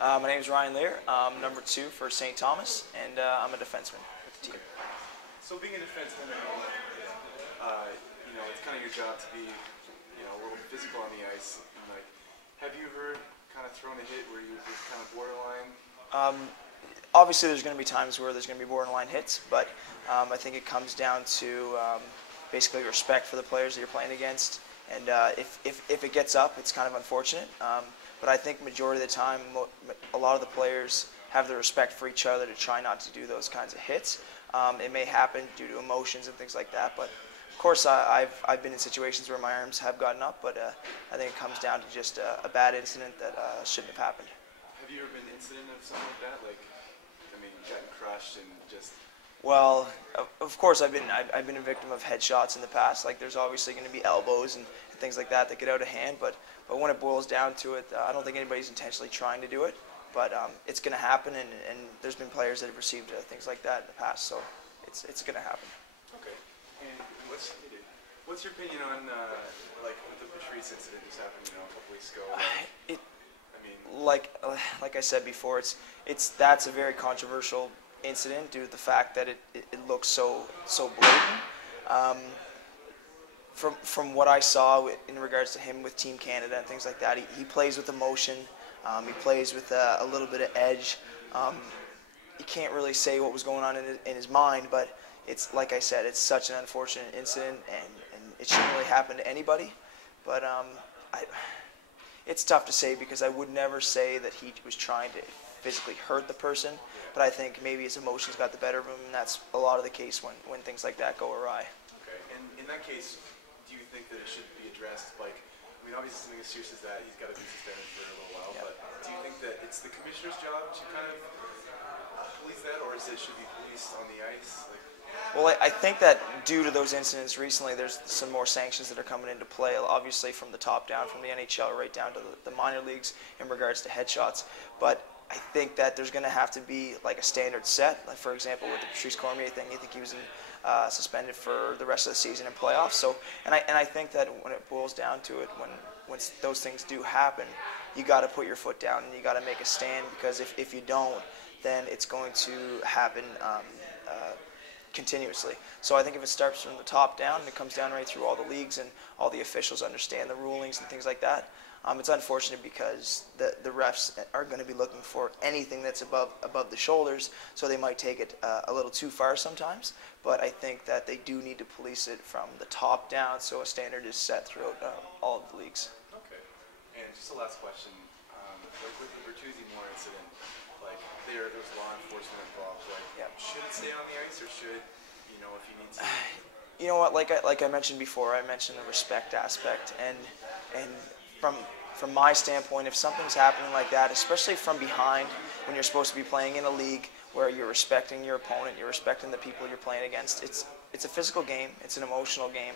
My name is Ryan Lehr. I'm number 2 for St. Thomas, and I'm a defenseman with the team. So being a defenseman, it's kind of your job to be, a little physical on the ice. And, have you ever kind of thrown a hit where you were kind of borderline? Obviously, there's going to be times where there's going to be borderline hits, but I think it comes down to basically respect for the players that you're playing against. And if it gets up, it's kind of unfortunate. But I think majority of the time, a lot of the players have the respect for each other to try not to do those kinds of hits. It may happen due to emotions and things like that. But of course, I've been in situations where my arms have gotten up, but I think it comes down to just a bad incident that shouldn't have happened. Have you ever been an incident of something like that? Getting crushed and just... Well, of course, I've been a victim of headshots in the past. Like, there's obviously going to be elbows and things like that get out of hand. But when it boils down to it, I don't think anybody's intentionally trying to do it. But it's going to happen, and there's been players that have received things like that in the past. So it's going to happen. Okay. And what's your opinion on the Patrice incident just happened, a couple weeks ago? Like I said before, that's a very controversial incident due to the fact that it looks so blatant. From what I saw in regards to him with Team Canada and things like that, he plays with emotion. He plays with a little bit of edge. You can't really say what was going on in his mind, but it's like I said, it's such an unfortunate incident, and it shouldn't really happen to anybody. But it's tough to say because I would never say that he was trying to physically hurt the person, but I think maybe his emotions got the better of him, and that's a lot of the case when things like that go awry. Okay, and in that case, do you think that it should be addressed? Obviously something as serious as that, he's got to be suspended for a little while, yeah. But do you think that it's the commissioner's job to kind of police that, or should be policed on the ice? Well, I think that due to those incidents recently, there's some more sanctions that are coming into play, obviously from the top down, from the NHL right down to the minor leagues in regards to headshots. But I think that there's going to have to be a standard set. Like, for example, with the Patrice Cormier thing, I think he was suspended for the rest of the season in playoffs. So, and I think that when it boils down to it, when those things do happen, you got to put your foot down and you got to make a stand, because if you don't, then it's going to happen continuously. So I think if it starts from the top down and it comes down right through all the leagues and all the officials understand the rulings and things like that, it's unfortunate because the refs are going to be looking for anything that's above the shoulders, so they might take it a little too far sometimes. But I think that they do need to police it from the top down, so a standard is set throughout all of the leagues. Okay. And just a last question, with the Bertuzzi Moore incident, there's law enforcement involved. Yeah. Should it stay on the ice, or should, if you need to? You know what? Like I mentioned before, I mentioned the respect aspect, and from my standpoint, if something's happening like that, especially from behind, when you're supposed to be playing in a league where you're respecting your opponent, you're respecting the people you're playing against, it's a physical game, it's an emotional game.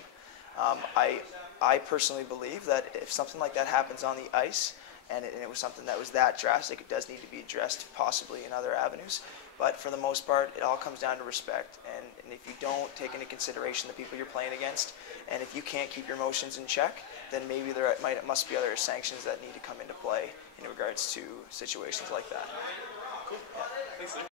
I personally believe that if something like that happens on the ice, and it was something that was that drastic, it does need to be addressed possibly in other avenues. But for the most part, it all comes down to respect. And if you don't take into consideration the people you're playing against, and if you can't keep your emotions in check, then maybe there must be other sanctions that need to come into play in regards to situations like that. Cool. Yeah. Thanks, Leah.